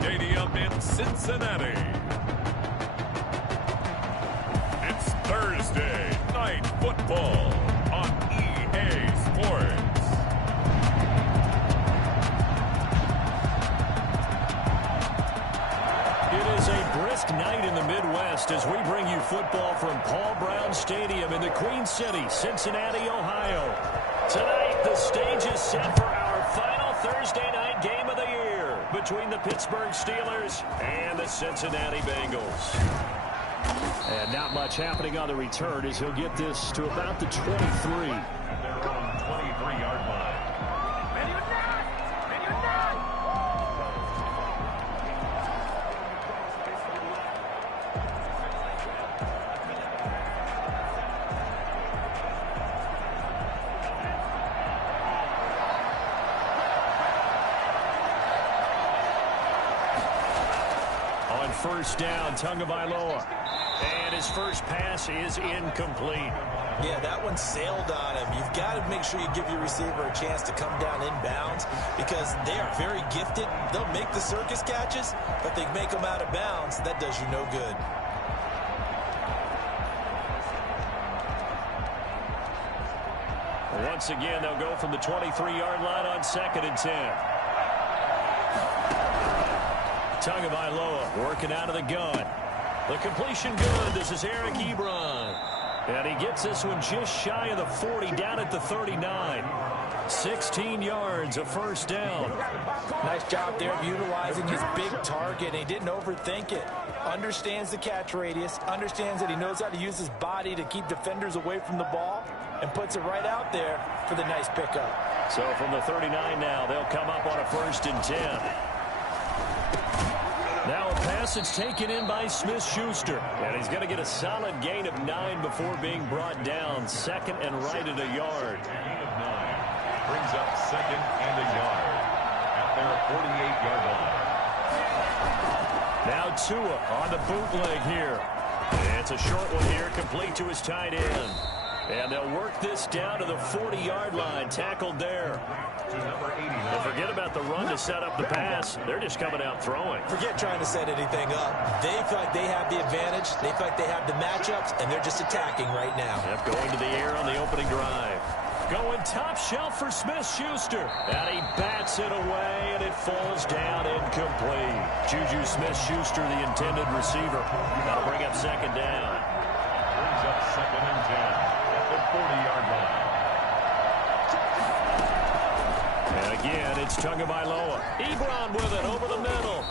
Stadium in Cincinnati. It's Thursday Night Football on EA Sports. It is a brisk night in the Midwest as we bring you football from Paul Brown Stadium in the Queen City, Cincinnati, Ohio. Tonight, the stage is set for our final Thursday night game of the year between the Pittsburgh Steelers and the Cincinnati Bengals. And not much happening on the return as he'll get this to about the 23. At their own 23-yard line. First down, Tagovailoa. And his first pass is incomplete. Yeah, that one sailed on him. You've got to make sure you give your receiver a chance to come down inbounds because they are very gifted. They'll make the circus catches, but they make them out of bounds. That does you no good. Once again, they'll go from the 23-yard line on 2nd and 10. Tagovailoa working out of the gun. The completion good. This is Eric Ebron. And he gets this one just shy of the 40 down at the 39. 16 yards, a first down. Nice job there of utilizing his big target. He didn't overthink it. Understands the catch radius. Understands that he knows how to use his body to keep defenders away from the ball. And puts it right out there for the nice pickup. So from the 39 now, they'll come up on a 1st and 10. Now a pass that's taken in by Smith-Schuster. And he's going to get a solid gain of 9 before being brought down. 2nd and right at a yard. Gain of 9 brings up 2nd and a yard at their 48-yard line. Now Tua on the bootleg here. It's a short one here, complete to his tight end. And they'll work this down to the 40-yard line, tackled there. And forget about the run to set up the pass. They're just coming out throwing. Forget trying to set anything up. They feel like they have the advantage. They feel like they have the matchups, and they're just attacking right now. Yep, going to the air on the opening drive. Going top shelf for Smith-Schuster. And he bats it away, and it falls down incomplete. Juju Smith-Schuster, the intended receiver. That'll bring up 2nd down. Brings up 2nd and 10. 40-yard line. And again, it's Tagovailoa. Ebron with it over the middle.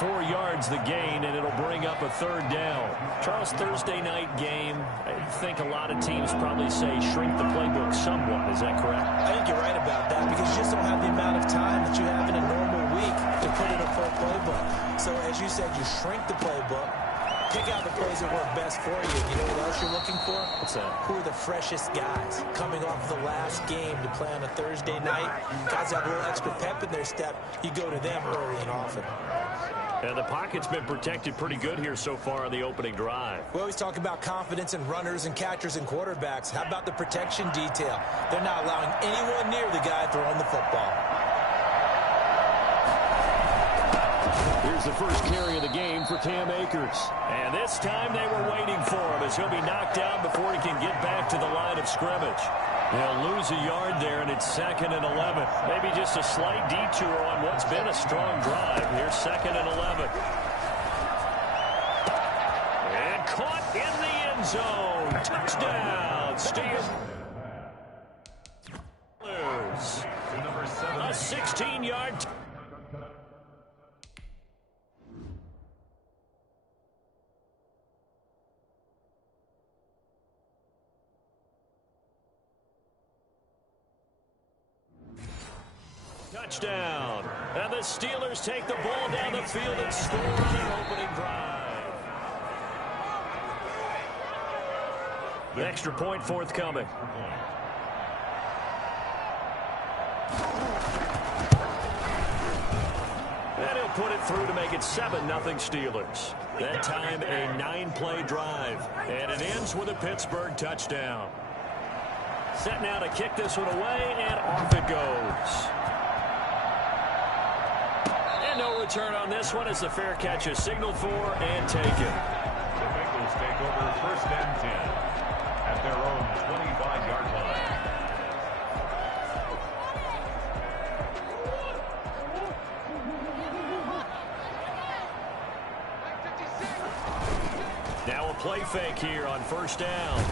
4 yards the gain, and it'll bring up a 3rd down. Charles, Thursday night game, I think a lot of teams probably say shrink the playbook somewhat. Is that correct? I think you're right about that because you just don't have the amount of time that you have in a normal week to put in a full playbook. So as you said, you shrink the playbook. Pick out the plays that work best for you. You know what else you're looking for? What's that? Who are the freshest guys coming off the last game to play on a Thursday night? Guys have a little extra pep in their step. You go to them early and often. And the pocket's been protected pretty good here so far on the opening drive. We always talk about confidence in runners and catchers and quarterbacks. How about the protection detail? They're not allowing anyone near the guy throwing the football. Here's the first carry of the game for Cam Akers. And this time they were waiting for him as he'll be knocked down before he can get back to the line of scrimmage. They'll lose a yard there, and it's 2nd and 11. Maybe just a slight detour on what's been a strong drive. Here's 2nd and 11. And caught in the end zone. Touchdown, Steelers. A 16-yard touchdown. And the Steelers take the ball down the field and score on an opening drive. The extra point forthcoming. And he'll put it through to make it 7-0 Steelers. That time a 9-play drive. And it ends with a Pittsburgh touchdown. Set now to kick this one away, and off it goes. And no return on this one as the fair catch is signaled for and taken. The Bengals take over 1st and 10 at their own 25-yard line. Now a play fake here on 1st down.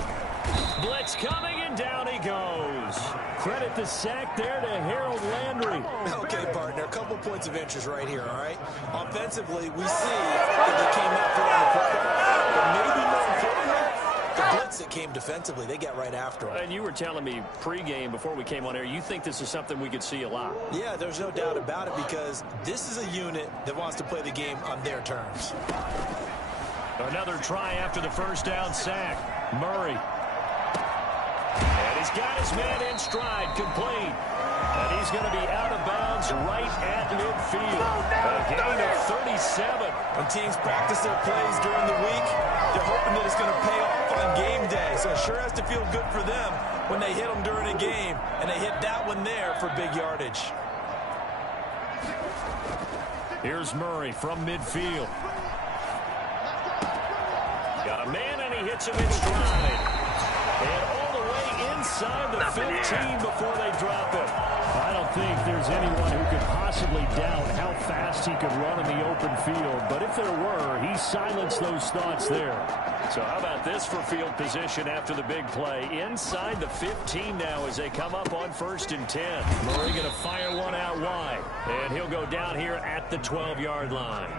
Blitz coming, and down he goes. Credit the sack there to Harold Landry. Okay, partner, a couple points of interest right here, all right? Offensively, we see that they came out for the football, but maybe more importantly, the blitz that came defensively, they got right after him. And you were telling me pregame before we came on air, you think this is something we could see a lot. Yeah, there's no doubt about it because this is a unit that wants to play the game on their terms. Another try after the 1st down sack. Murray. And he's got his man in stride, complete. And he's going to be out of bounds right at midfield. A gain of 37. When teams practice their plays during the week, they're hoping that it's going to pay off on game day. So it sure has to feel good for them when they hit them during a game. And they hit that one there for big yardage. Here's Murray from midfield. Got a man, and he hits him in stride. And all the way inside the 15 before they drop it. I don't think there's anyone who could possibly doubt how fast he could run in the open field. But if there were, he silenced those thoughts there. So how about this for field position after the big play? Inside the 15 now as they come up on 1st and 10. Murray going to fire one out wide. And he'll go down here at the 12-yard line.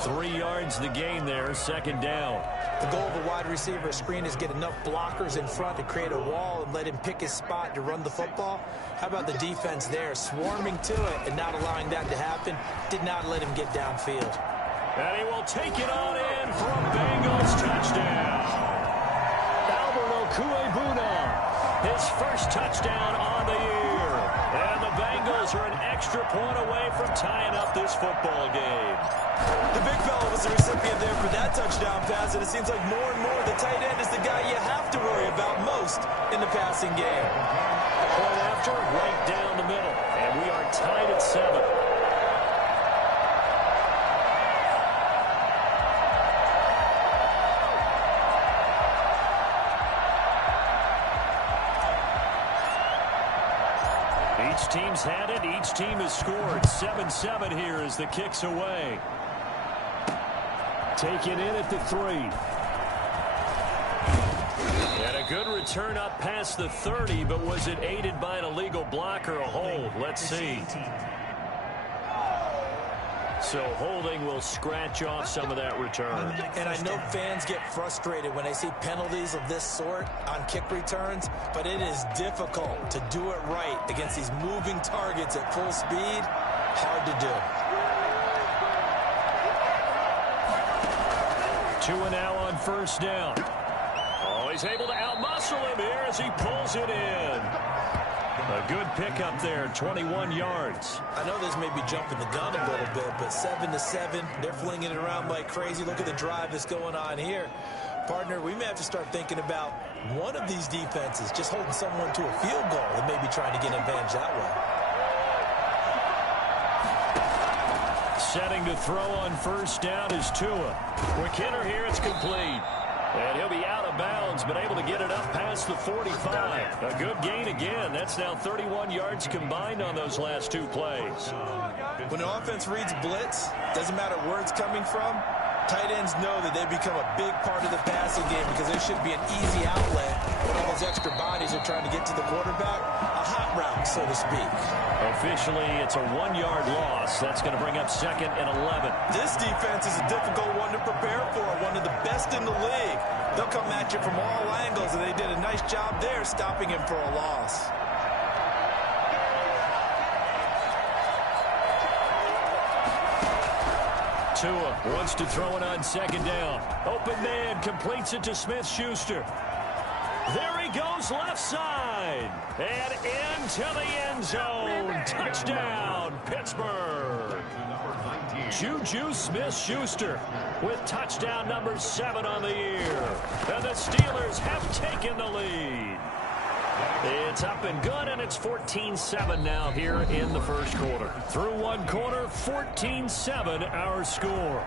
3 yards the gain there, 2nd down. The goal of a wide receiver screen is get enough blockers in front to create a wall and let him pick his spot to run the football. How about the defense there, swarming to it and not allowing that to happen? Did not let him get downfield. And he will take it on in for a Bengals touchdown. Albert Okuebuna, his 1st touchdown on the year. And the Bengals are an extra point away from tying up this football game. The big fella was the recipient there for that touchdown pass, and it seems like more and more the tight end is the guy you have to worry about most in the passing game. Point after, right down the middle. And we are tied at 7. Each team's had it. Each team has scored. 7-7 here as the kick's away. Taken in at the 3. And a good return up past the 30, but was it aided by an illegal block or a hold? Let's see. So holding will scratch off some of that return. And I know fans get frustrated when they see penalties of this sort on kick returns, but it is difficult to do it right against these moving targets at full speed. Hard to do. 2 now on 1st down. Oh, he's able to outmuscle him here as he pulls it in. A good pickup there, 21 yards. I know this may be jumping the gun a little bit, but 7-7, they're flinging it around like crazy. Look at the drive that's going on here. Partner, we may have to start thinking about one of these defenses just holding someone to a field goal and maybe trying to get an advantage that way. Setting to throw on 1st down is Tua. Quick hitter here, it's complete. And he'll be out of bounds, but able to get it up past the 45. A good gain again. That's now 31 yards combined on those last 2 plays. When the offense reads blitz, doesn't matter where it's coming from, tight ends know that they become a big part of the passing game because there should be an easy outlet when all those extra bodies are trying to get to the quarterback. A hot route, so to speak. Officially, it's a 1-yard loss. That's going to bring up 2nd and 11. This defense is a difficult one to prepare for, one of the best in the league. They'll come at you from all angles, and they did a nice job there stopping him for a loss. Tua wants to throw it on 2nd down. Open man completes it to Smith-Schuster. There he goes left side. And into the end zone. Touchdown, Pittsburgh. Juju Smith-Schuster with touchdown number 7 on the year. And the Steelers have taken the lead. It's up and good, and it's 14-7 now here in the first quarter. Through one quarter, 14-7 our score.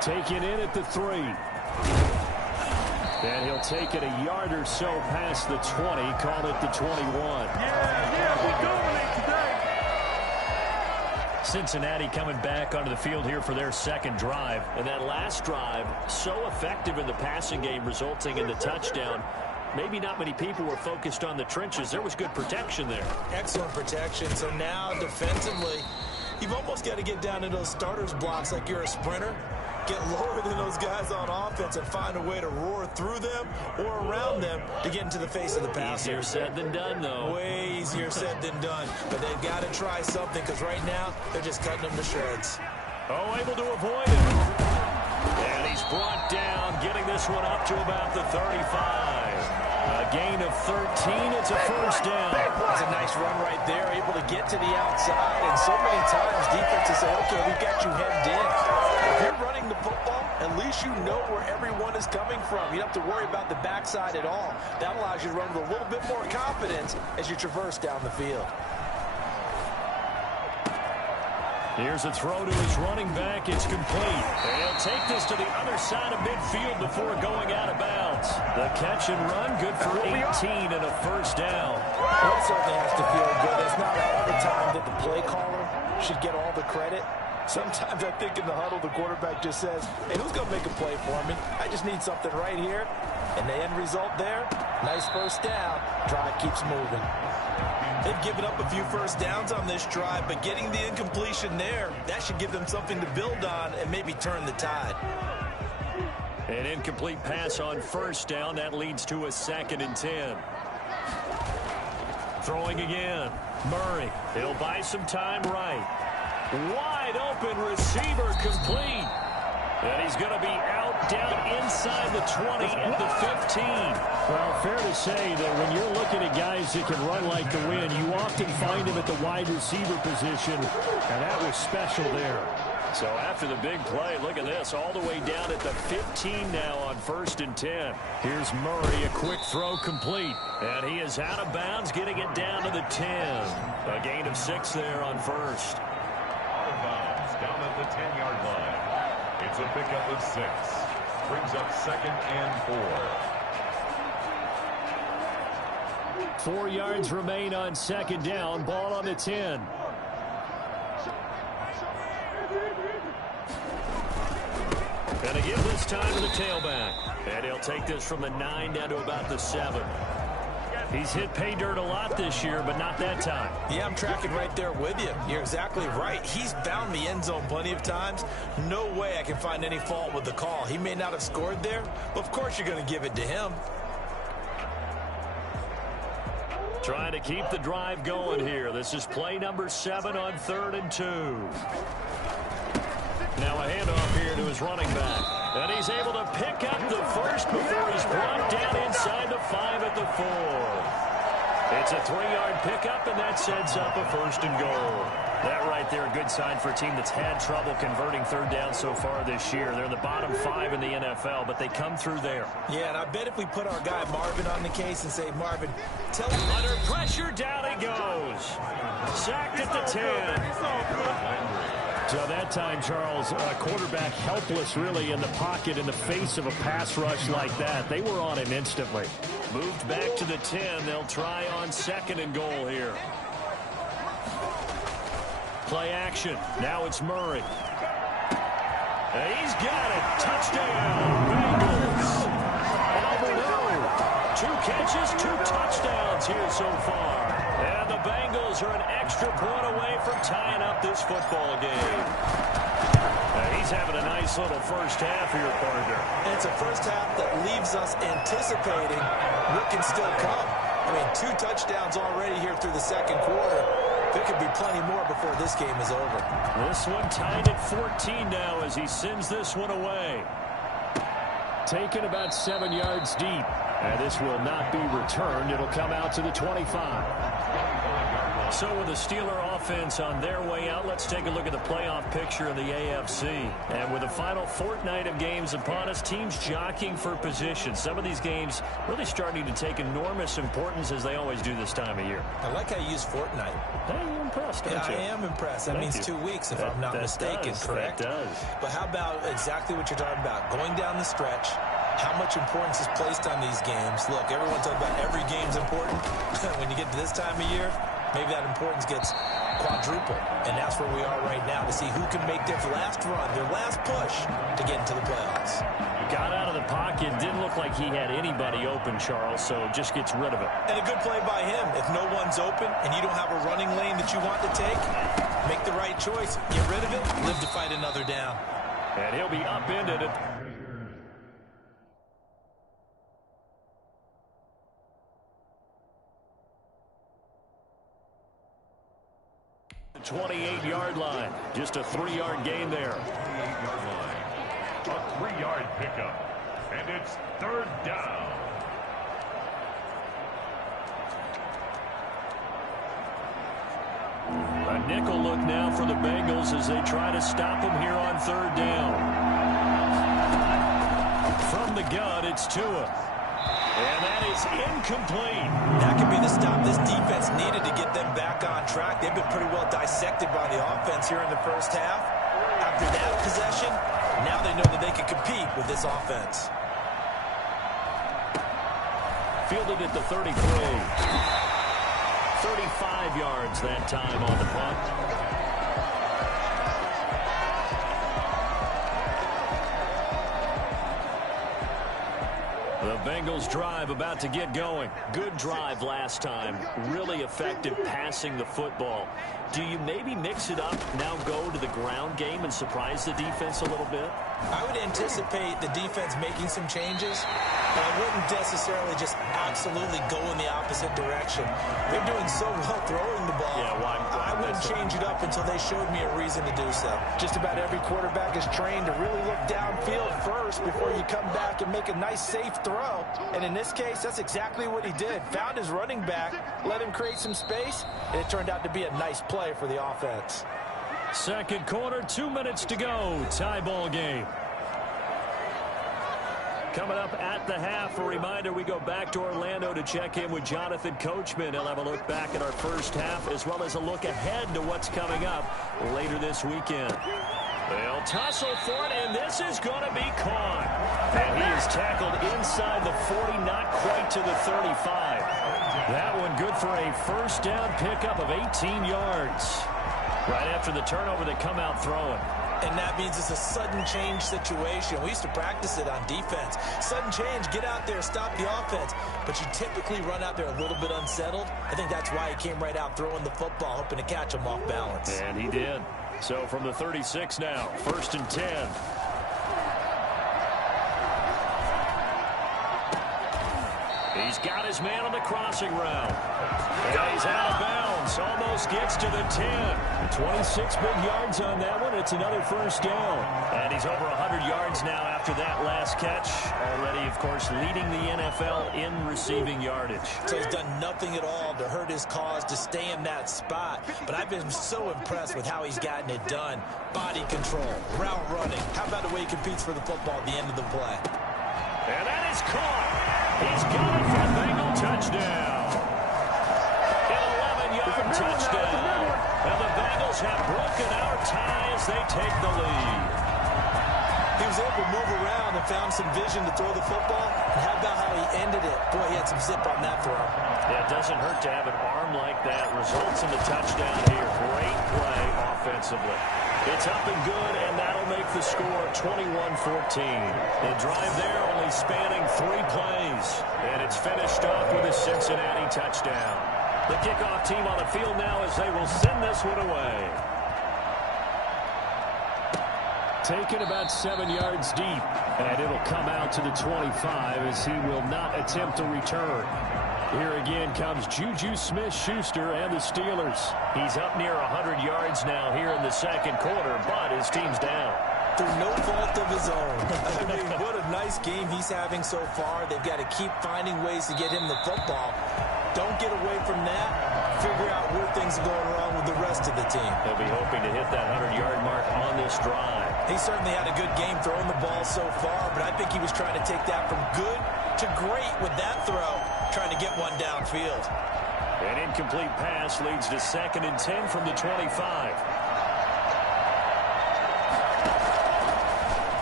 Taken in at the 3. And he'll take it a yard or so past the 20, call it the 21. We dominate today. Cincinnati coming back onto the field here for their second drive. And that last drive, so effective in the passing game, resulting in the touchdown. Maybe not many people were focused on the trenches. There was good protection there. Excellent protection. So now defensively, you've almost got to get down into those starters blocks like you're a sprinter. Get lower than those guys on offense and find a way to roar through them or around them to get into the face of the passer. Easier said than done, though. Way easier said than done. But they've got to try something because right now they're just cutting them to shreds. Oh, able to avoid it. And he's brought down, getting this one up to about the 35. A gain of 13. It's a first down. That's a nice run right there, able to get to the outside. And so many times defenses say, okay, we've got you hemmed in. If you're running the football, at least you know where everyone is coming from. You don't have to worry about the backside at all. That allows you to run with a little bit more confidence as you traverse down the field. Here's a throw to his running back. It's complete. And he'll take this to the other side of midfield before going out of bounds. The catch and run, good for 18 and a first down. That certainly has to feel good. It's not all the time that the play caller should get all the credit. Sometimes I think in the huddle, the quarterback just says, hey, who's going to make a play for me? I just need something right here. And the end result there, nice first down. Drive keeps moving. They've given up a few first downs on this drive, but getting the incompletion there, that should give them something to build on and maybe turn the tide. An incomplete pass on first down. That leads to a 2nd and 10. Throwing again. Murray. He'll buy some time right. Wide open receiver complete. And he's going to be out down inside the 20 at the 15. Well, fair to say that when you're looking at guys that can run like the wind, you often find him at the wide receiver position, and that was special there. So after the big play, look at this, all the way down at the 15 now on 1st and 10. Here's Murray, a quick throw complete. And he is out of bounds, getting it down to the 10. A gain of 6 there on first. Out of bounds, down at the 10-yard line. It's a pickup of 6. Brings up 2nd and 4. 4 yards remain on 2nd down. Ball on the 10. And they give this time to the tailback. And he'll take this from the 9 down to about the 7. He's hit pay dirt a lot this year, but not that time. Yeah, I'm tracking right there with you. You're exactly right. He's found the end zone plenty of times. No way I can find any fault with the call. He may not have scored there, but of course you're going to give it to him. Trying to keep the drive going here. This is play number 7 on 3rd and 2. Now a handoff here to his running back. And he's able to pick up the first before he's brought down inside the 5 at the 4. It's a 3-yard pickup, and that sets up a 1st and goal. That right there, a good sign for a team that's had trouble converting 3rd down so far this year. They're in the bottom 5 in the NFL, but they come through there. Yeah, and I bet if we put our guy Marvin on the case and say, Marvin, tell him. Under pressure, down he goes. Sacked at the 10. So that time, Charles, quarterback helpless really in the pocket in the face of a pass rush like that. They were on him instantly. Moved back to the 10. They'll try on 2nd and goal here. Play action. Now it's Murray. And he's got it. Touchdown, Bengals. Alberto. 2 catches, 2 touchdowns here so far. And the Bengals are an extra point away from tying up this football game. He's having a nice little first half here, partner. And it's a first half that leaves us anticipating what can still come. I mean, 2 touchdowns already here through the 2nd quarter. There could be plenty more before this game is over. This one tied at 14 now as he sends this one away. Taken about 7 yards deep. And this will not be returned. It'll come out to the 25. So with the Steeler offense on their way out, let's take a look at the playoff picture in the AFC. And with the final fortnight of games upon us, teams jockeying for position. Some of these games really starting to take enormous importance as they always do this time of year. I like how you use fortnight. Hey, you're impressed, aren't you? I am impressed. That means 2 weeks, if I'm not mistaken, correct? That does. But how about exactly what you're talking about? Going down the stretch, how much importance is placed on these games? Look, everyone talks about every game's important. When you get to this time of year, maybe that importance gets quadruple. And that's where we are right now to see who can make their last run, their last push to get into the playoffs. Got out of the pocket. Didn't look like he had anybody open, Charles, so just gets rid of it. And a good play by him. If no one's open and you don't have a running lane that you want to take, make the right choice. Get rid of it. Live to fight another down. And he'll be upended. 28-yard line. Just a 3-yard gain there. 28-yard line. A 3-yard pickup. And it's third down. A nickel look now for the Bengals as they try to stop him here on third down. From the gun, it's Tua. And that is incomplete. That could be the stop this defense needed to get them back on track. They've been pretty well dissected by the offense here in the first half. After that possession, now they know that they can compete with this offense. Fielded at the 33. 35 yards that time on the punt. The Bengals drive about to get going. Good drive last time. Really effective passing the football. Do you maybe mix it up, now go to the ground game and surprise the defense a little bit? I would anticipate the defense making some changes, but I wouldn't necessarily just absolutely go in the opposite direction. They're doing so well throwing the ball. Yeah, well, I wouldn't change it up until they showed me a reason to do so. Just about every quarterback is trained to really look downfield first before you come back and make a nice, safe throw. And in this case, that's exactly what he did. Found his running back, let him create some space, and it turned out to be a nice play for the offense. Second quarter, 2 minutes to go. Tie ball game. Coming up at the half, a reminder, we go back to Orlando to check in with Jonathan Coachman. He'll have a look back at our first half as well as a look ahead to what's coming up later this weekend. They'll tussle for it, and this is going to be caught. And he is tackled inside the 40, not quite to the 35. That one good for a first down pickup of 18 yards. Right after the turnover, they come out throwing. And that means it's a sudden change situation. We used to practice it on defense. Sudden change, get out there, stop the offense. But you typically run out there a little bit unsettled. I think that's why he came right out throwing the football, hoping to catch him off balance. And he did. So from the 36 now, 1st and 10. He's got his man on the crossing route. And he's out of bounds. Almost gets to the 10. 26 big yards on that one. It's another first down. And he's over 100 yards now after that last catch. Already, of course, leading the NFL in receiving yardage. So he's done nothing at all to hurt his cause, to stay in that spot. But I've been so impressed with how he's gotten it done. Body control, route running. How about the way he competes for the football at the end of the play? And that is caught. He's got it for a Bengal touchdown. An 11-yard touchdown. And the Bengals have broken our tie as they take the lead. He was able to move around and found some vision to throw the football. And how about how he ended it? Boy, he had some zip on that throw. Yeah, it doesn't hurt to have an arm like that. Results in the touchdown here. Great play offensively. It's up and good, and that'll make the score 21-14. The drive there only spanning 3 plays. And it's finished off with a Cincinnati touchdown. The kickoff team on the field now as they will send this one away. Taken about 7 yards deep, and it'll come out to the 25 as he will not attempt to return. Here again comes Juju Smith-Schuster and the Steelers. He's up near 100 yards now here in the second quarter, but his team's down. Through no fault of his own. I mean, what a nice game he's having so far. They've got to keep finding ways to get him the football. Don't get away from that. figure out where things are going wrong with the rest of the team. They'll be hoping to hit that 100-yard mark on this drive. He certainly had a good game throwing the ball so far, but I think he was trying to take that from good to great with that throw, trying to get one downfield. An incomplete pass leads to 2nd and 10 from the 25.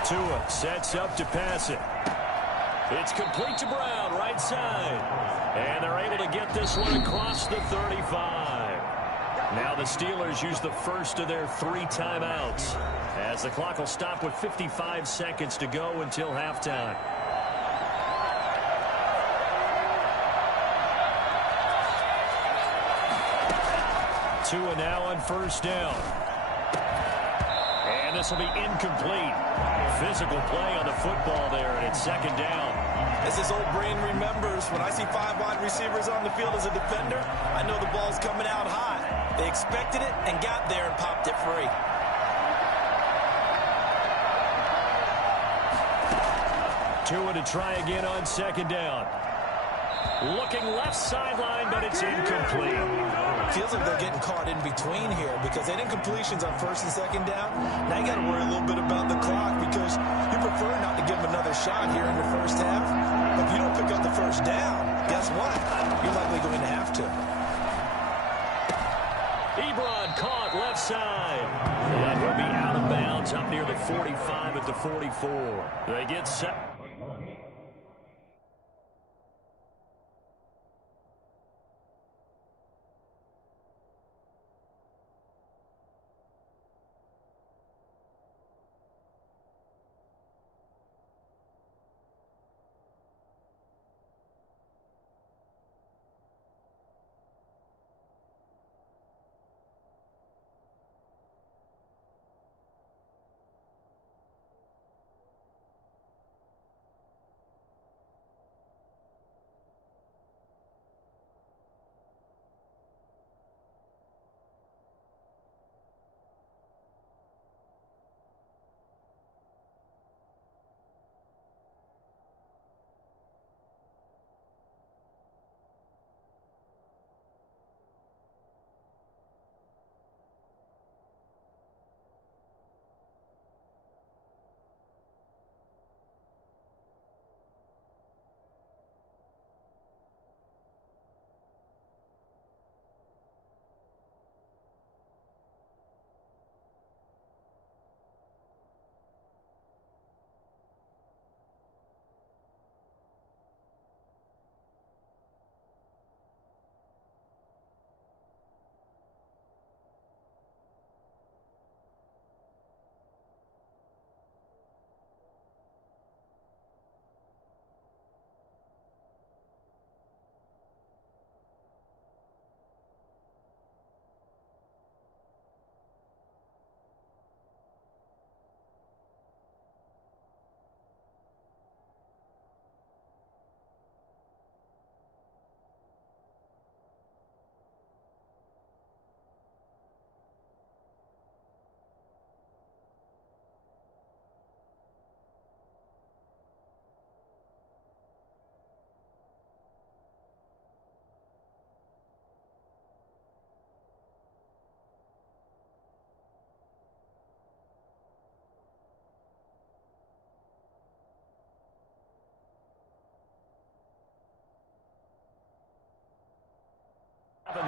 Tua sets up to pass it. It's complete to Brown, right side. And they're able to get this one across the 35. Now the Steelers use the first of their 3 timeouts, as the clock will stop with 55 seconds to go until halftime. Tua now on 1st down. And this will be incomplete. Physical play on the football there, and it's 2nd down. As his old brain remembers, when I see 5 wide receivers on the field as a defender, I know the ball's coming out hot. They expected it and got there and popped it free. Tua to try again on 2nd down. Looking left sideline, but it's incomplete. Feels like they're getting caught in between here because they didn't completions on 1st and 2nd down. Now you got to worry a little bit about the clock because you prefer not to give them another shot here in the first half. But if you don't pick up the 1st down, guess what? You're likely going to have to. Ebron caught left side. That will be out of bounds up near the 45 at the 44. They get set.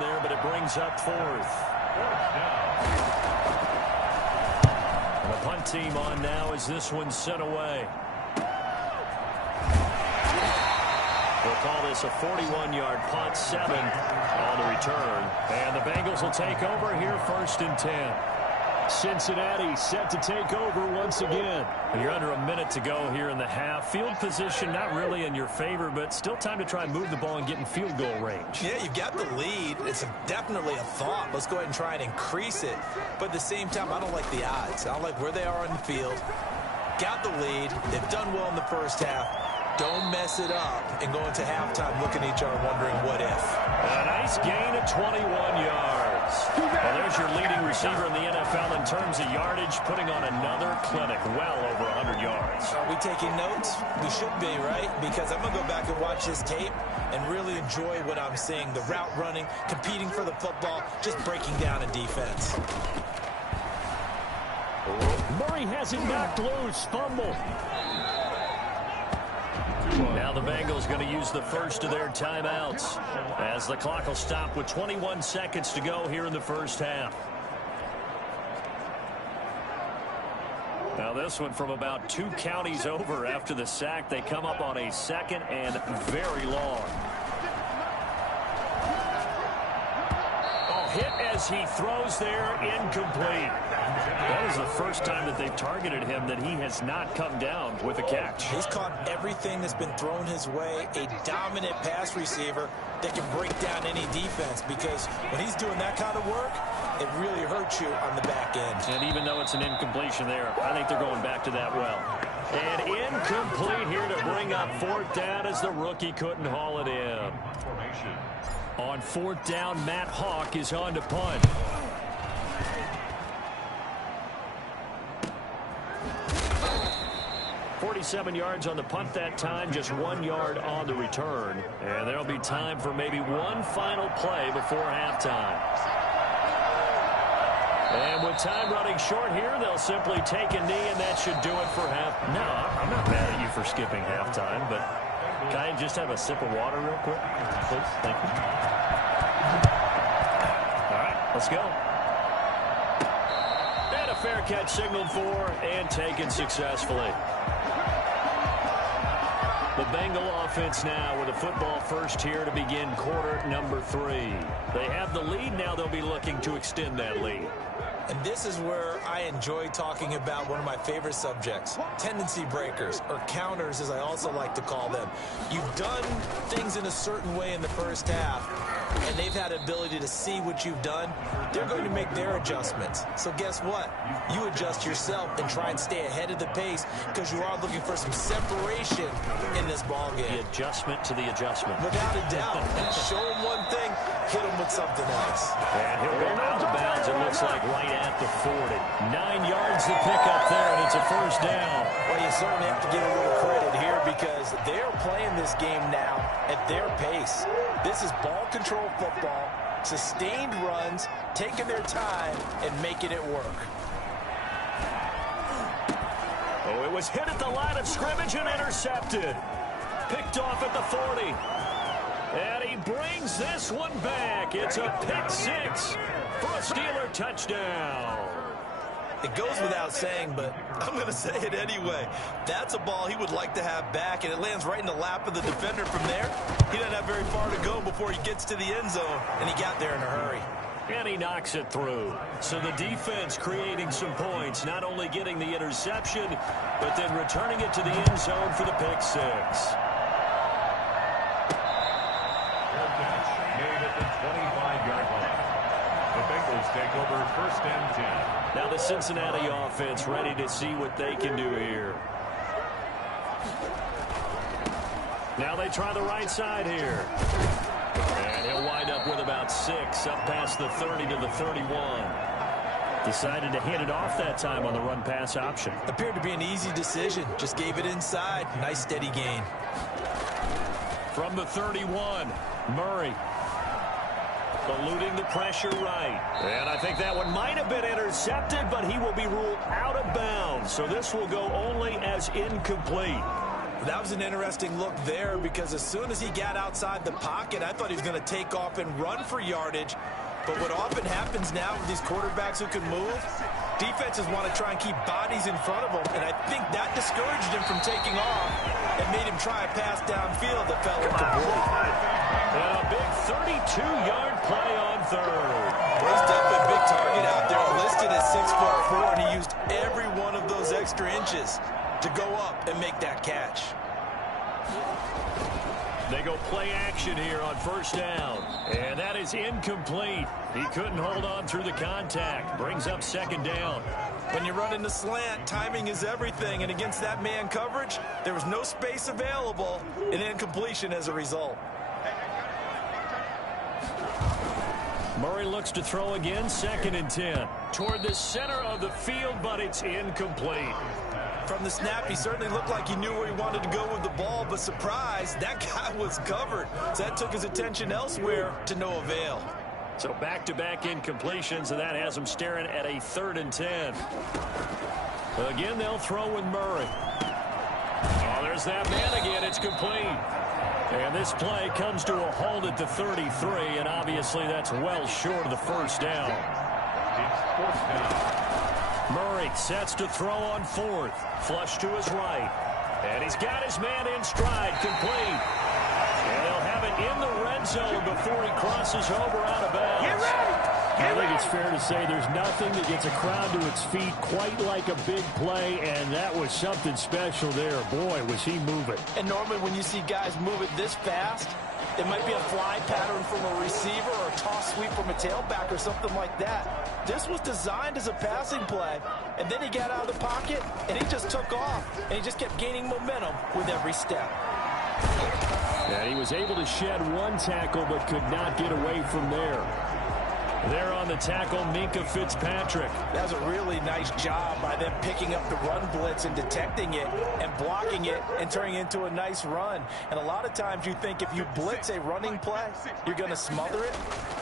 There, but it brings up 4th. And the punt team on now as this one's sent away. We'll call this a 41-yard punt, 7 on the return. And the Bengals will take over here 1st and 10. Cincinnati set to take over once again. You're under a minute to go here in the half. Field position not really in your favor, but still time to try and move the ball and get in field goal range. Yeah, you've got the lead. It's definitely a thought. Let's go ahead and try and increase it. But at the same time, I don't like the odds. I don't like where they are on the field. Got the lead. They've done well in the first half. Don't mess it up and go into halftime looking at each other wondering what if. A nice gain of 21 yards. Well, there's your leading receiver in the NFL in terms of yardage, putting on another clinic, well over 100 yards. Are we taking notes? We should be, right? Because I'm going to go back and watch this tape and really enjoy what I'm seeing. The route running, competing for the football, just breaking down a defense. Murray has it knocked loose. Fumble. Now the Bengals going to use the first of their timeouts as the clock will stop with 21 seconds to go here in the first half. Now this one from about 2 counties over after the sack. They come up on a 2nd and very long. Oh, hit as he throws there, incomplete. That is the first time that they've targeted him that he has not come down with a catch. He's caught everything that's been thrown his way, a dominant pass receiver that can break down any defense, because when he's doing that kind of work, it really hurts you on the back end. And even though it's an incompletion there, I think they're going back to that well. And incomplete here to bring up 4th down as the rookie couldn't haul it in. On 4th down, Matt Hawk is on to punt. .47 yards on the punt that time, just 1 yard on the return. And there'll be time for maybe one final play before halftime. And with time running short here, they'll simply take a knee, and that should do it for half. No, I'm not mad at you for skipping halftime, but can I just have a sip of water real quick, please? Thank you. All right, let's go. And a fair catch signaled for and taken successfully. The Bengal offense now with a football first here to begin quarter number 3. They have the lead. Now they'll be looking to extend that lead. And this is where I enjoy talking about one of my favorite subjects, tendency breakers, or counters as I also like to call them. You've done things in a certain way in the first half, and they've had ability to see what you've done. They're going to make their adjustments. So guess what? You adjust yourself and try and stay ahead of the pace, because you are looking for some separation in this ball game. The adjustment to the adjustment. Without a doubt. Show him one thing, hit him with something else. And he'll go out of bounds, it looks like, right at the 40. 9 yards to pick up there, and it's a first down. Well, you certainly have to give a little credit here, because they're playing this game now at their pace. This is ball control football, sustained runs, taking their time, and making it work. Oh, it was hit at the line of scrimmage and intercepted. Picked off at the 40. And he brings this one back. It's a pick 6 for a Steeler touchdown. It goes without saying, but I'm going to say it anyway. That's a ball he would like to have back, and it lands right in the lap of the defender from there. He doesn't have very far to go before he gets to the end zone, and he got there in a hurry. And he knocks it through. So the defense creating some points, not only getting the interception, but then returning it to the end zone for the pick 6. Made at the 25-yard line. The Bengals take over 1st and 10. Now the Cincinnati offense ready to see what they can do here. Now they try the right side here. And he'll wind up with about 6 up past the 30 to the 31. Decided to hand it off that time on the run-pass option. Appeared to be an easy decision. Just gave it inside. Nice steady gain. From the 31, Murray. Eluding the pressure right. And I think that one might have been intercepted, but he will be ruled out of bounds. So this will go only as incomplete. That was an interesting look there, because as soon as he got outside the pocket, I thought he was going to take off and run for yardage. But what often happens now with these quarterbacks who can move, defenses want to try and keep bodies in front of them, and I think that discouraged him from taking off and made him try a pass downfield that fell incomplete. And a big 32-yard play on 3rd. Well, he's definitely a big target out there, listed at 6'4", and he used every one of those extra inches to go up and make that catch. They go play action here on 1st down. And that is incomplete. He couldn't hold on through the contact. Brings up 2nd down. When you run in the slant, timing is everything. And against that man coverage, there was no space available, and incompletion as a result. Murray looks to throw again, 2nd and 10. Toward the center of the field, but it's incomplete. From the snap, he certainly looked like he knew where he wanted to go with the ball, but surprise, that guy was covered. So that took his attention elsewhere to no avail. So back-to-back incompletions, and that has him staring at a 3rd and 10. Again, they'll throw with Murray. Oh, there's that man again. It's complete. And this play comes to a halt at the 33, and obviously that's well short of the first down. It's 4th down. Murray sets to throw on 4th. Flush to his right. And he's got his man in stride, complete. And they'll have it in the red zone before he crosses over out of bounds. Get ready! I think it's fair to say there's nothing that gets a crowd to its feet quite like a big play, and that was something special there. Boy, was he moving. And normally when you see guys move it this fast, it might be a fly pattern from a receiver or a toss sweep from a tailback or something like that. This was designed as a passing play, and then he got out of the pocket, and he just took off, and he just kept gaining momentum with every step. And he was able to shed one tackle but could not get away from there. There on the tackle, Minkah Fitzpatrick. That was a really nice job by them picking up the run blitz and detecting it and blocking it and turning it into a nice run. And a lot of times you think if you blitz a running play, you're going to smother it.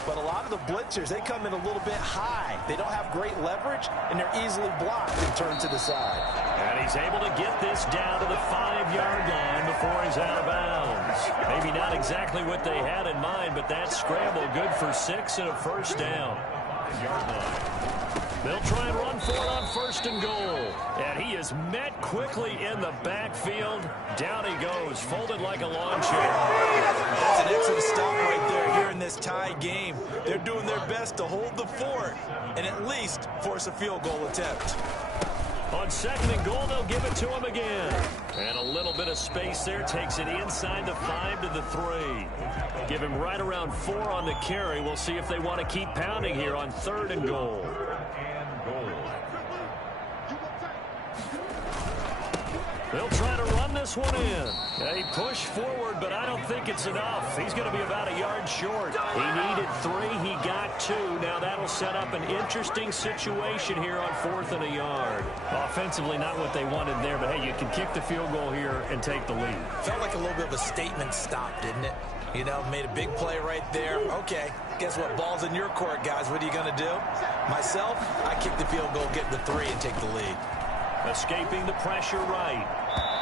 But a lot of the blitzers, they come in a little bit high. They don't have great leverage, and they're easily blocked and turned to the side. And he's able to get this down to the 5-yard line before he's out of bounds. Maybe not exactly what they had in mind, but that scramble good for 6 and a first down. They'll try and run for it on 1st and goal. And he is met quickly in the backfield. Down he goes, folded like a lawn chair. That's an excellent stop right there here in this tie game. They're doing their best to hold the fort and at least force a field goal attempt. On 2nd and goal, they'll give it to him again. And a little bit of space there. Takes it inside the 5 to the 3. Give him right around 4 on the carry. We'll see if they want to keep pounding here on 3rd and goal. They'll try to run this one in. They push forward, but I don't think it's enough. He's going to be about a yard short. He needed 3. He got 2. Now that'll set up an interesting situation here on 4th and a yard. Offensively, not what they wanted there, but hey, you can kick the field goal here and take the lead. Felt like a little bit of a statement stop, didn't it? You know, made a big play right there. Okay, guess what? Ball's in your court, guys. What are you going to do? Myself, I kick the field goal, get the 3, and take the lead. Escaping the pressure right.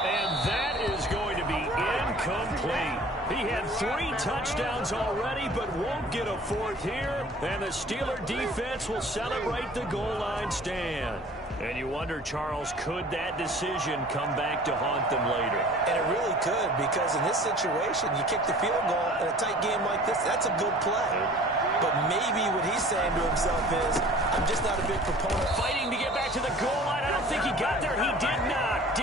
And that is going to be incomplete. He had 3 touchdowns already, but won't get a 4th here. And the Steeler defense will celebrate the goal line stand. And you wonder, Charles, could that decision come back to haunt them later? And it really could, because in this situation, you kick the field goal in a tight game like this, that's a good play. But maybe what he's saying to himself is, I'm just not a big proponent. Fighting to get back to the goal line. I don't think he got there. He did not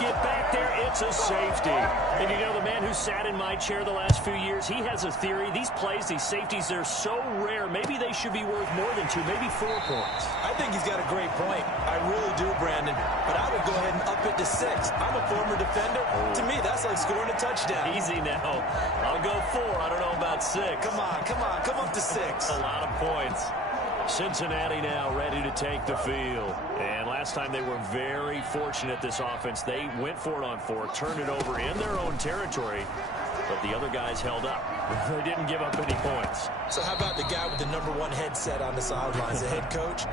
get back there. It's a safety. And you know, the man who sat in my chair the last few years, he has a theory. These plays, these safeties, they're so rare. Maybe they should be worth more than 2, maybe 4 points. I think he's got a great point. I really do, Brandon. But I would go ahead and up it to 6. I'm a former defender. To me, that's like scoring a touchdown. Easy now. I'll go 4. I don't know about 6. Come on. Come up to 6. A lot of points. Cincinnati now ready to take the field. And last time they were very fortunate, this offense. They went for it on 4, turned it over in their own territory, but the other guys held up. They didn't give up any points. So how about the guy with the #1 headset on the sidelines, the head coach?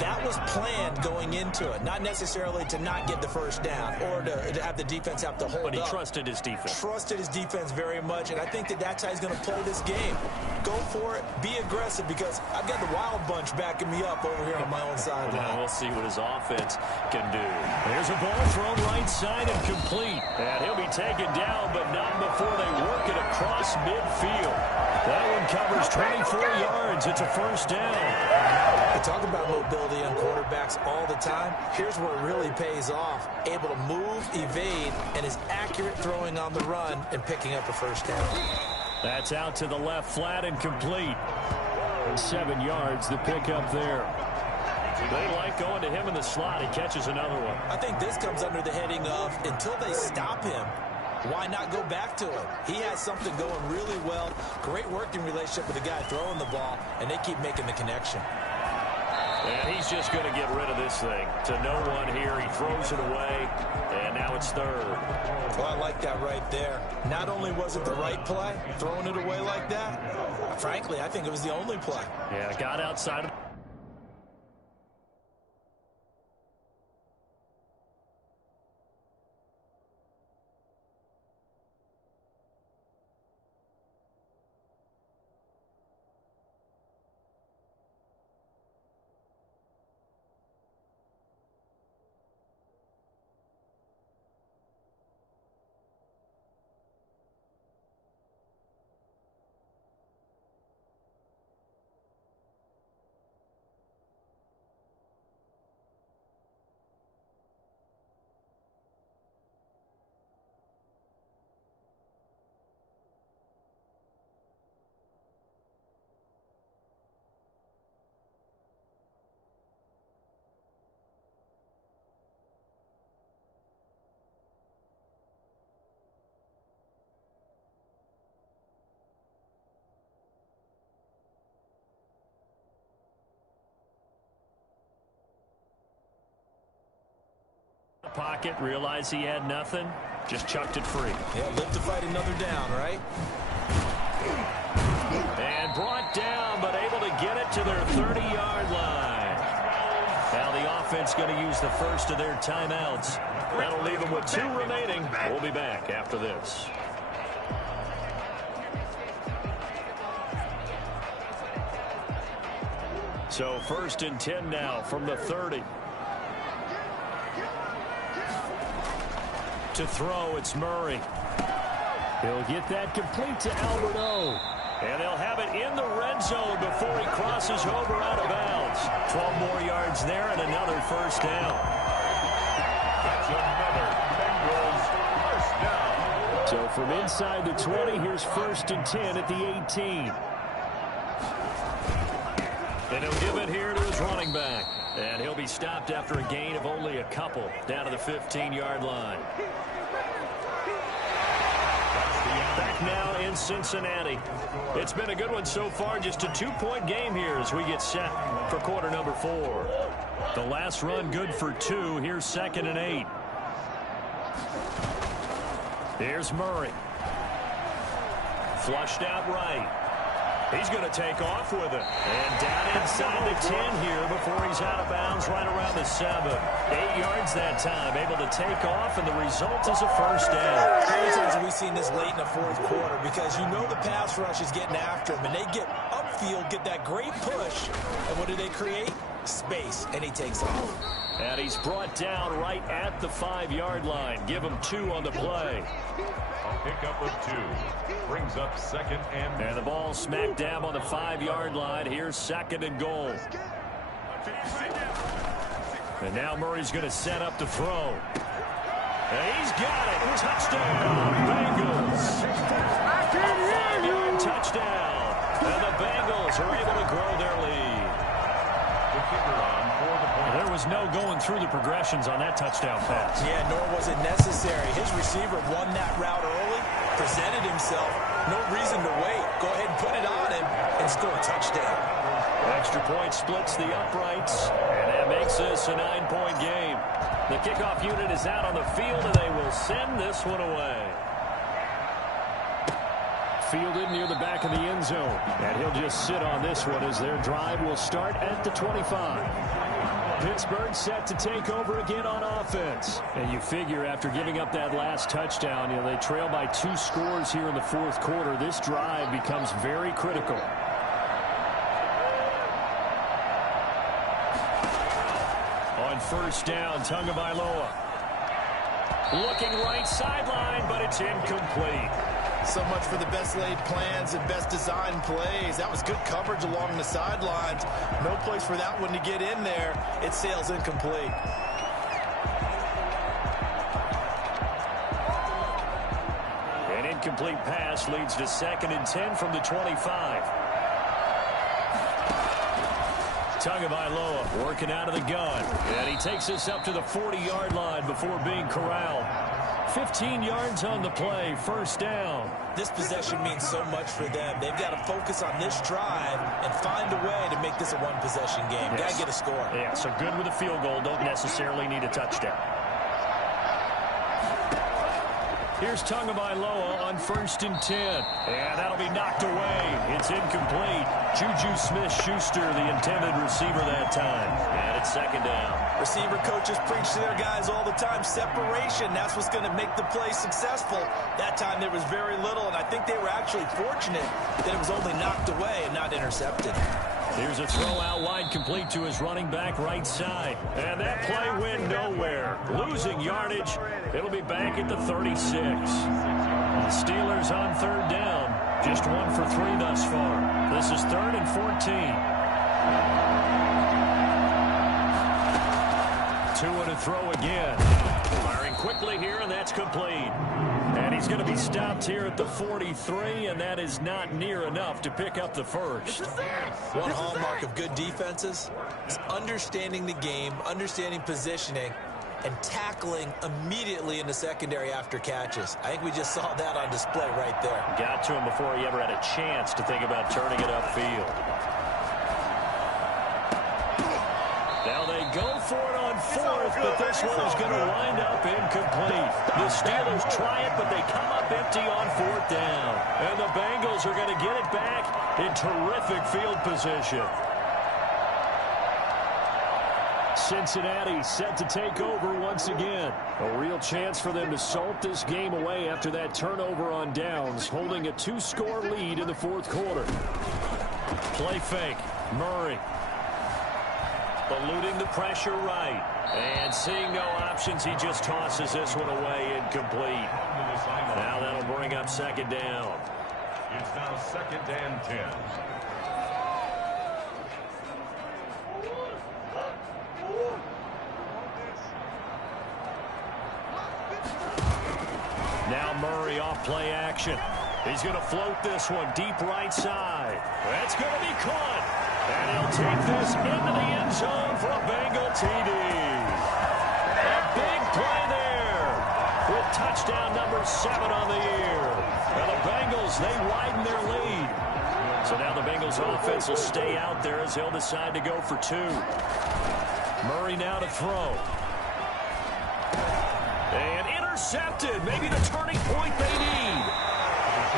That was planned going into it, not necessarily to not get the first down or to have the defense have to hold up. But he trusted his defense. Trusted his defense very much, and I think that's how he's going to play this game. Go for it, be aggressive, because I've got the wild bunch backing me up over here on my own sideline. Now we'll see what his offense can do. There's a ball thrown right side and complete. And he'll be taken down, but not before they work it across midfield. That one covers 24 yards. It's a first down. We talk about mobility on quarterbacks all the time. Here's where it really pays off. Able to move, evade, and is accurate throwing on the run and picking up a first down. That's out to the left flat and complete. 7 yards, the pickup there. They like going to him in the slot. He catches another one. I think this comes under the heading of, until they stop him, why not go back to it? He has something going really well. Great working relationship with the guy throwing the ball, and they keep making the connection. And he's just going to get rid of this thing. To no one here, he throws it away, and now it's third. Well, I like that right there. Not only was it the right play, throwing it away like that, frankly, I think it was the only play. Yeah, got outside of pocket, realized he had nothing, just chucked it free. Yeah, live to fight another down, right? And brought down, but able to get it to their 30-yard line. Now the offense going to use the first of their timeouts. That'll leave them with 2 remaining. We'll be back after this. So 1st and 10 now from the 30. To throw, it's Murray. He'll get that complete to Albert O. And they'll have it in the red zone before he crosses over out of bounds. 12 more yards there and another first down. That's another Bengals first down. So from inside the 20, here's 1st and 10 at the 18. And he'll give it here to his running back. And he'll be stopped after a gain of only a couple down to the 15-yard line. Back now in Cincinnati. It's been a good one so far. Just a 2-point game here as we get set for quarter number 4. The last run good for 2. Here's 2nd and 8. Here's Murray. Flushed out right. He's going to take off with it. And down inside the 10 here before he's out of bounds right around the 7. 8 yards that time, able to take off, and the result is a first down. How many times have we seen this late in the 4th quarter? Because you know the pass rush is getting after him, and they get upfield, get that great push, and what do they create? Space, and he takes off. And he's brought down right at the 5-yard line. Give him 2 on the play. A pickup of 2. Brings up 2nd and... And the ball smack dab on the 5-yard line. Here's 2nd and goal. And now Murray's going to set up to throw. And he's got it. Touchdown, Bengals. 5-yard touchdown. And the Bengals are able to grow their lead. The kicker on for the point. There was no going through the progressions on that touchdown pass. Yeah, nor was it necessary. His receiver won that route early, presented himself. No reason to wait. Go ahead and put it on him and score a touchdown. Extra point splits the uprights, and that makes this a 9-point game. The kickoff unit is out on the field, and they will send this one away. Fielded near the back of the end zone. And he'll just sit on this one as their drive will start at the 25. Pittsburgh set to take over again on offense. And you figure after giving up that last touchdown, they trail by 2 scores here in the 4th quarter. This drive becomes very critical. On first down, Tagovailoa. Looking right sideline, but it's incomplete. So much for the best laid plans and best designed plays. That was good coverage along the sidelines. No place for that one to get in there. It sails incomplete. An incomplete pass leads to 2nd and 10 from the 25. Tagovailoa working out of the gun. And he takes us up to the 40-yard line before being corralled. 15 yards on the play, first down. This possession means so much for them. They've got to focus on this drive and find a way to make this a one-possession game. Yes. Got to get a score. Yeah, so good with a field goal. Don't necessarily need a touchdown. Here's Tagovailoa on 1st and 10. And that'll be knocked away. It's incomplete. Juju Smith-Schuster, the intended receiver that time. And it's 2nd down. Receiver coaches preach to their guys all the time. Separation, that's what's going to make the play successful. That time there was very little, and I think they were actually fortunate that it was only knocked away and not intercepted. Here's a throw out wide, complete to his running back right side. And that play went nowhere. Losing yardage. It'll be back at the 36. The Steelers on 3rd down. Just 1 for 3 thus far. This is 3rd and 14. 2 to throw again. Firing quickly here, and that's complete. And he's going to be stopped here at the 43, and that is not near enough to pick up the first. One hallmark of good defenses is understanding the game, understanding positioning, and tackling immediately in the secondary after catches. I think we just saw that on display right there. Got to him before he ever had a chance to think about turning it upfield. Now they go for it on 4th, but this one is going to wind up incomplete. The Steelers try it, but they come up empty on 4th down. And the Bengals are going to get it back in terrific field position. Cincinnati set to take over once again. A real chance for them to salt this game away after that turnover on downs, holding a 2-score lead in the 4th quarter. Play fake. Murray. Eluding the pressure right. And seeing no options, he just tosses this one away incomplete. Now that'll bring up 2nd down. It's now 2nd and 10. Now Murray off play action. He's going to float this one deep right side. That's going to be caught. And he'll take this into the end zone for a Bengal TD. A big play there with touchdown number 7 on the year. Now the Bengals, they widen their lead. So now the Bengals offense will stay out there as they'll decide to go for 2. Murray now to throw. And intercepted. Maybe the turning point they need.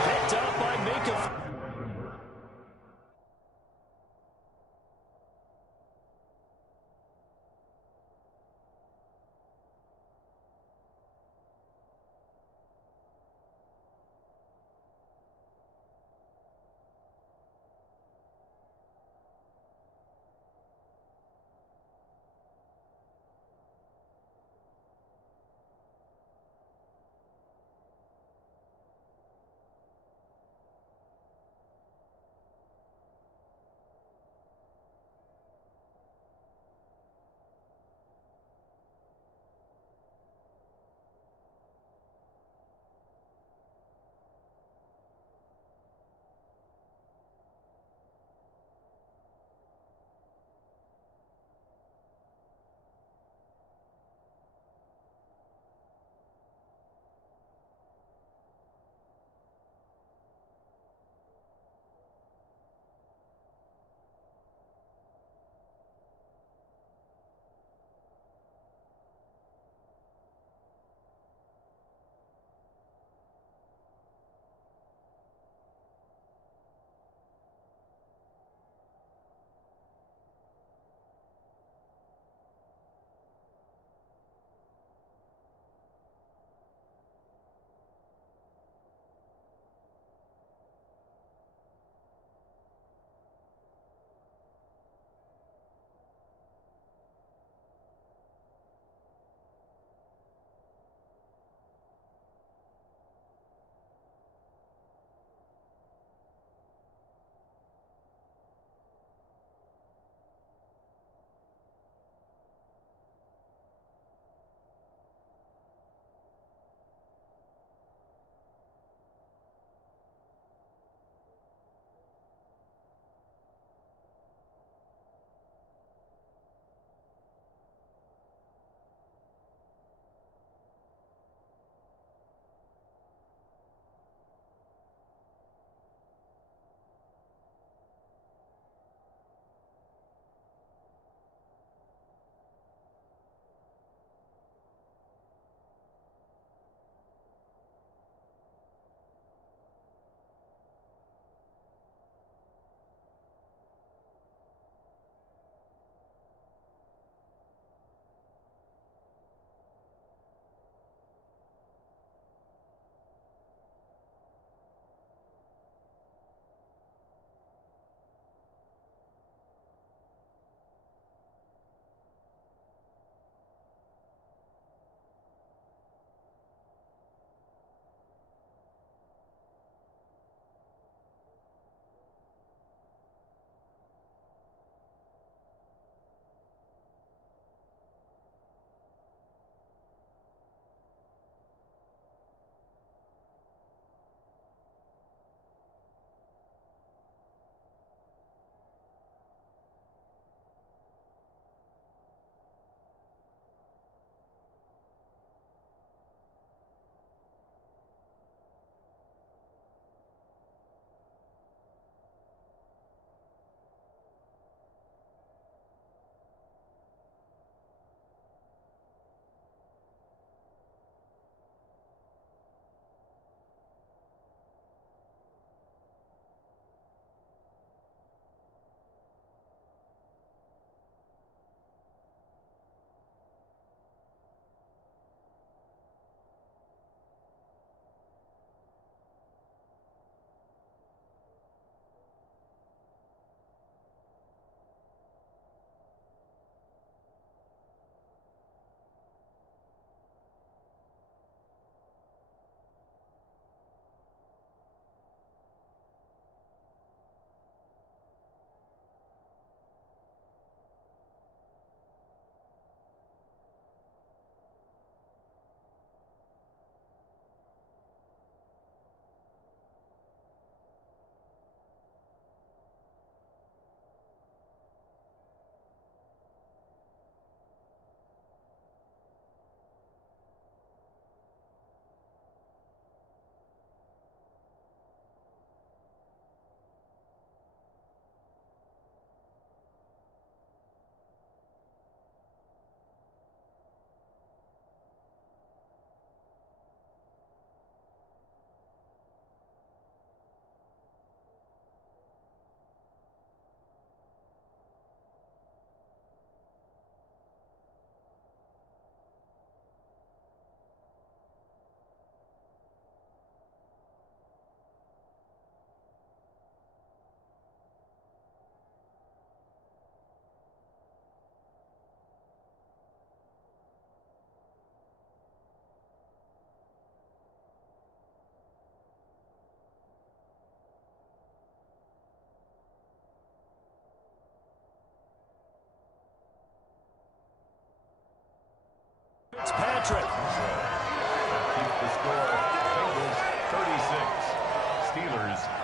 Picked up by Mika.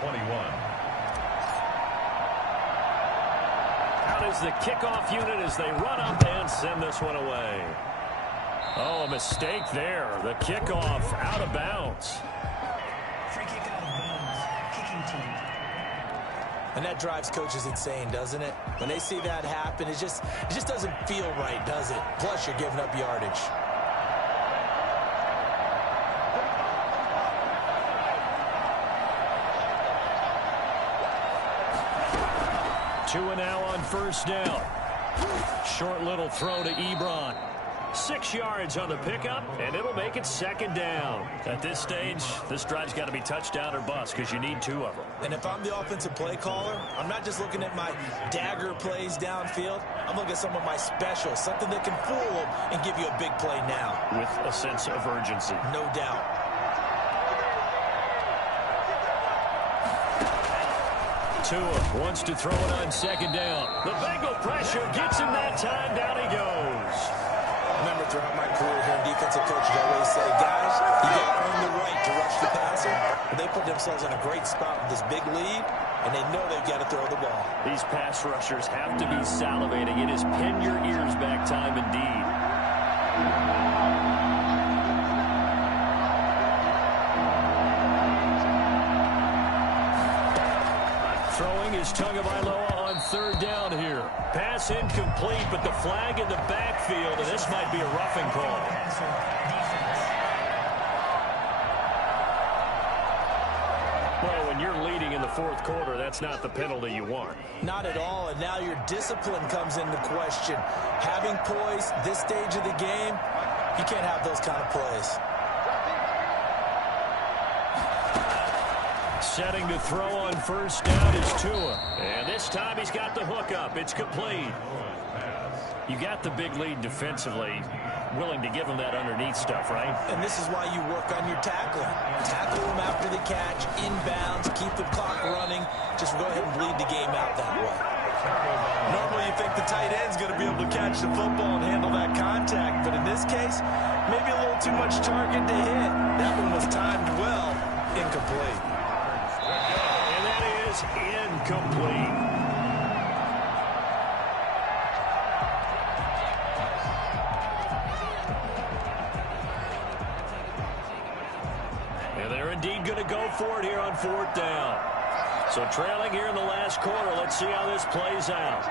21. Out is the kickoff unit as they run up and send this one away. Oh, a mistake there. The kickoff out of bounds. Free kick out of bounds. Kicking team. And that drives coaches insane, doesn't it? When they see that happen, it just doesn't feel right, does it? Plus, you're giving up yardage. 2 now on first down. Short little throw to Ebron. 6 yards on the pickup, and it'll make it second down. At this stage, this drive's got to be touchdown or bust because you need 2 of them. And if I'm the offensive play caller, I'm not just looking at my dagger plays downfield. I'm looking at some of my specials, something that can fool them and give you a big play now. With a sense of urgency. No doubt. Tua wants to throw it on second down. The Bengal pressure gets him that time. Down he goes. Remember, throughout my career here, defensive coaches always say, guys, you got to earn the right to rush the passer. But they put themselves in a great spot with this big lead, and they know they've got to throw the ball. These pass rushers have to be salivating. It is pin your ears back time indeed. Throwing is Tagovailoa on third down here. Pass incomplete, but the flag in the backfield, and this might be a roughing call. Well, when you're leading in the fourth quarter, that's not the penalty you want. Not at all, and now your discipline comes into question. Having poise this stage of the game, you can't have those kind of plays. Setting to throw on first down is Tua. And this time he's got the hook up. It's complete. You got the big lead defensively. Willing to give him that underneath stuff, right? And this is why you work on your tackling. Tackle him after the catch, inbounds, keep the clock running. Just go ahead and bleed the game out that way. Normally you think the tight end's going to be able to catch the football and handle that contact. But in this case, maybe a little too much target to hit. That one was timed well. Incomplete. And that is incomplete. And they're indeed going to go for it here on fourth down. So trailing here in the last quarter. Let's see how this plays out.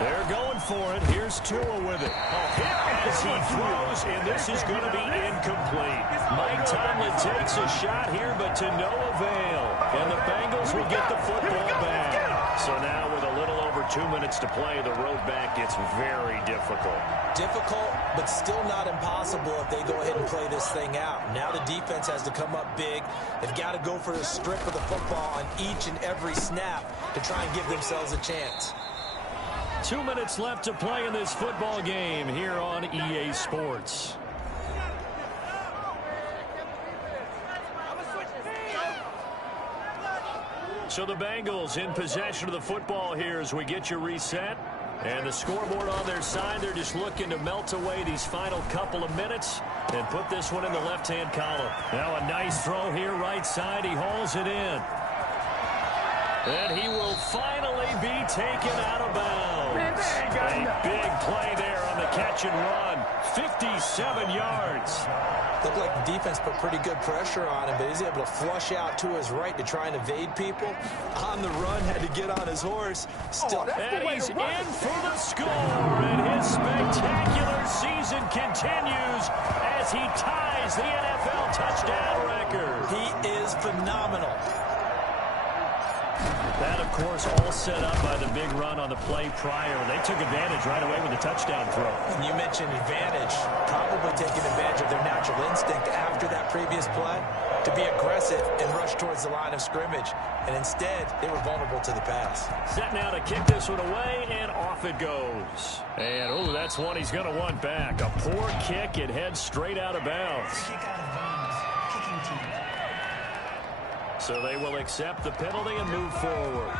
They're going for it. Here's Tua with it. A hit as he throws, and this is going to be incomplete. Mike Tomlin takes a shot here, but to no avail. And the Bengals will get the football back. So now with a little over 2 minutes to play, the road back gets very difficult. Difficult, but still not impossible if they go ahead and play this thing out. Now the defense has to come up big. They've got to go for the strip of the football on each and every snap to try and give themselves a chance. 2 minutes left to play in this football game here on EA Sports. So the Bengals in possession of the football here as we get you reset. And the scoreboard on their side, they're just looking to melt away these final couple of minutes and put this one in the left-hand column. Now a nice throw here right side. He hauls it in. And he will finally be taken out of bounds. A big play there on the catch and run. 57 yards. Looked like the defense put pretty good pressure on him, but he's able to flush out to his right to try and evade people. On the run, had to get on his horse. Still, and he's in for the score. And his spectacular season continues as he ties the NFL touchdown record. He is phenomenal. That, of course, all set up by the big run on the play prior. They took advantage right away with the touchdown throw. And you mentioned advantage, probably taking advantage of their natural instinct after that previous play to be aggressive and rush towards the line of scrimmage. And instead, they were vulnerable to the pass. Set now to kick this one away, and off it goes. And, oh, that's one he's going to want back. A poor kick. It heads straight out of bounds. Kick out of bounds. Kicking team. So they will accept the penalty and move forward.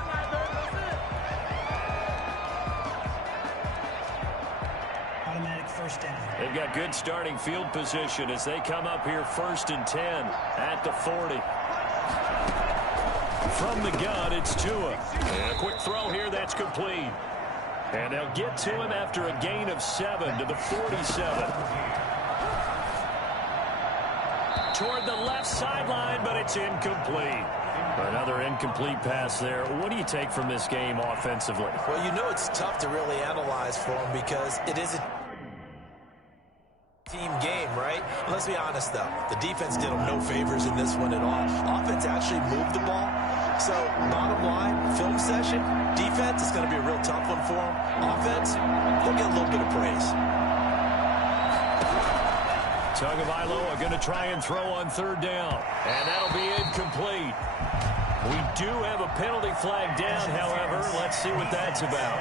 Automatic first down. They've got good starting field position as they come up here 1st and 10 at the 40. From the gun, it's Tua. And a quick throw here, that's complete. And they'll get to him after a gain of 7 to the 47. Toward the left sideline, but it's incomplete. Another incomplete pass there. What do you take from this game offensively? Well, you know it's tough to really analyze for him because it is a team game, right? Let's be honest, though. The defense did them no favors in this one at all. Offense actually moved the ball. So, bottom line, film session, defense is going to be a real tough one for them. Offense, they'll get a little bit of praise. Tagovailoa going to try and throw on 3rd down. And that'll be incomplete. We do have a penalty flag down, however. Let's see what that's about.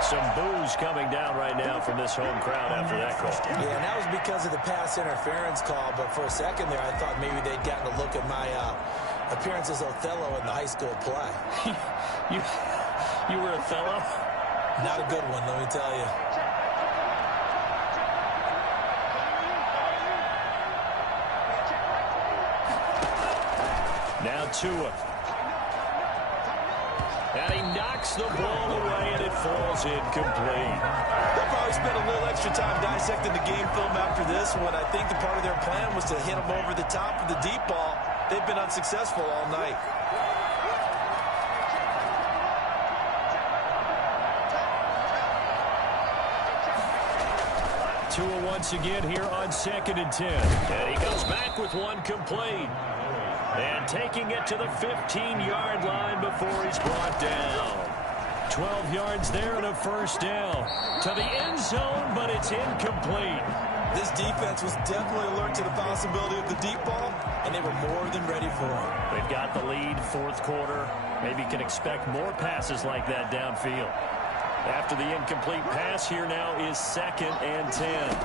Some boos coming down right now from this home crowd after that call. Yeah, and that was because of the pass interference call. But for a second there, I thought maybe they'd gotten a look at my appearance as Othello in the high school play. You were Othello? Not a good one, let me tell you. Now Tua. And he knocks the ball away, and it falls incomplete. They'll probably spend a little extra time dissecting the game film after this one. I think the part of their plan was to hit him over the top of the deep ball. They've been unsuccessful all night. Tua once again here on 2nd and 10. And he goes back with one complete. And taking it to the 15-yard line before he's brought down. 12 yards there and a 1st down. To the end zone, but it's incomplete. This defense was definitely alert to the possibility of the deep ball, and they were more than ready for it. They've got the lead, 4th quarter. Maybe can expect more passes like that downfield. After the incomplete pass, here now is 2nd and 10.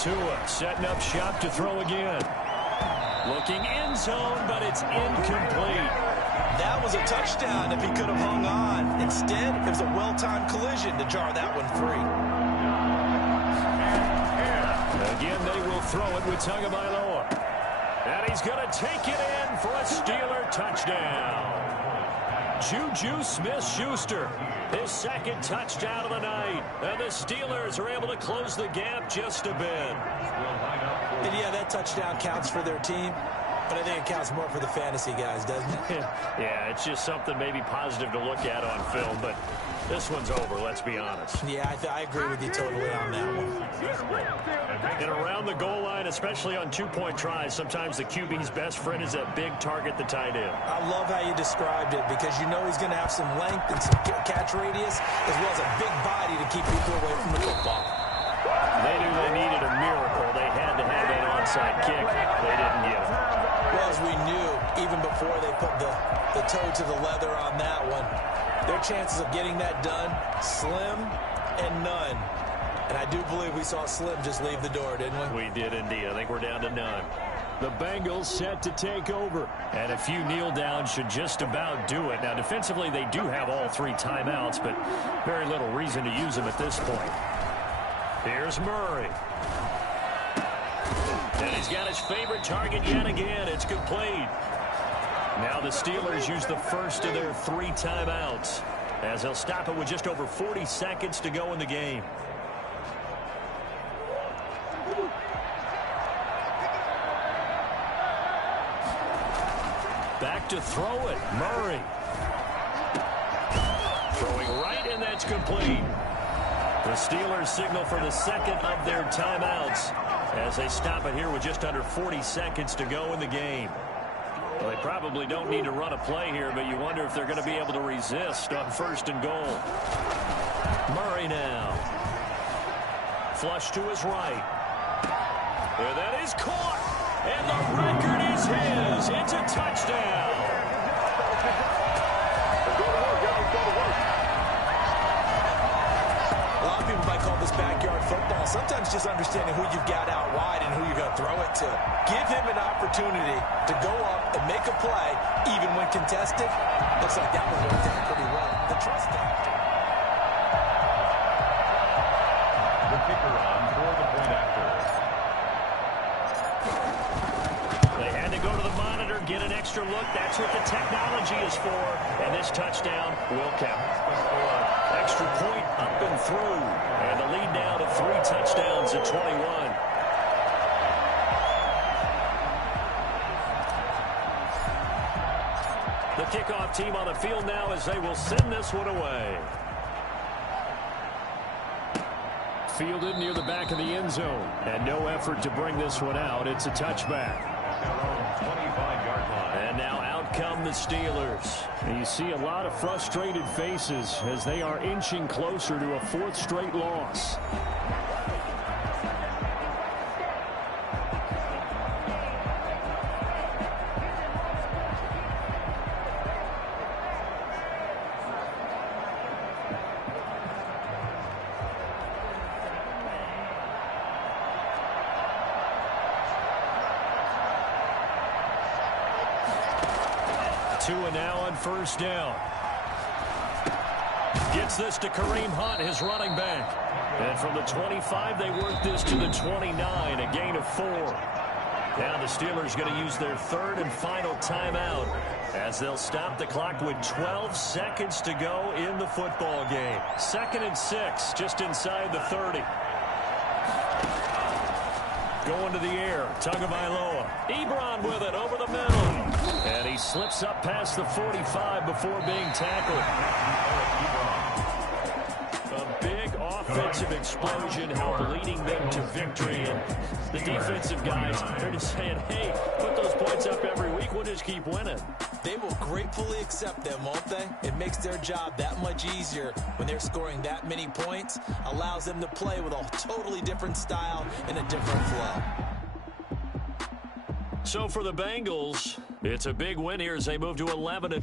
Tua setting up shop to throw again. Looking end zone, but it's incomplete. That was a touchdown if he could have hung on. Instead, it was a well-timed collision to jar that one free. Again, they will throw it with Tagovailoa. And he's going to take it in for a Steeler touchdown. Juju Smith-Schuster, his 2nd touchdown of the night. And the Steelers are able to close the gap just a bit. And yeah, that touchdown counts for their team, but I think it counts more for the fantasy guys, doesn't it? Yeah, it's just something maybe positive to look at on film, but this one's over, let's be honest. Yeah, I agree with you totally on that one. And around the goal line, especially on 2-point tries, sometimes the QB's best friend is that big target, the tight end. I love how you described it because you know he's going to have some length and some catch radius as well as a big body to keep people away from the football. They knew they needed a miracle. They had to have that onside kick. They didn't get it. Well, as we knew, even before they put the toe to the leather on that one, their chances of getting that done, slim and none. And I do believe we saw Slim just leave the door, didn't we? We did indeed. I think we're down to none. The Bengals set to take over. And a few kneel downs should just about do it. Now, defensively, they do have all 3 timeouts, but very little reason to use them at this point. Here's Murray. And he's got his favorite target yet again. It's complete. Now the Steelers use the first of their 3 timeouts as they'll stop it with just over 40 seconds to go in the game. Back to throw it. Murray. Throwing right, and that's complete. The Steelers signal for the 2nd of their timeouts as they stop it here with just under 40 seconds to go in the game. Well, they probably don't need to run a play here, but you wonder if they're going to be able to resist on 1st and goal. Murray now. Flush to his right. And that is caught. And the record is his. It's a touchdown. A lot of people might call this backyard football. Sometimes just understanding who you've got out wide and who you're going to throw it to. Give him an opportunity to go up and make a play, even when contested. Looks like that one worked out pretty well. The trust factor. The kicker on for the point after. They had to go to the monitor, get an extra look. That's what the technology is for. And this touchdown will count. Extra point up and through. And the lead now to 3 touchdowns at 21. The kickoff team on the field now as they will send this one away. Fielded near the back of the end zone. And no effort to bring this one out. It's a touchback. And now out come the Steelers. And you see a lot of frustrated faces as they are inching closer to a 4th straight loss. Tua now on first down. Gets this to Kareem Hunt, his running back. And from the 25, they work this to the 29, a gain of 4. Now the Steelers going to use their 3rd and final timeout as they'll stop the clock with 12 seconds to go in the football game. 2nd and 6, just inside the 30. Going to the air, Tagovailoa. Ebron with it over the middle. And he slips up past the 45 before being tackled. A big offensive explosion helped leading them to victory. And the defensive guys, they're just saying, hey, put those points up every week. We'll just keep winning. They will gratefully accept them, won't they? It makes their job that much easier when they're scoring that many points. Allows them to play with a totally different style and a different flow. So for the Bengals, it's a big win here as they move to 11.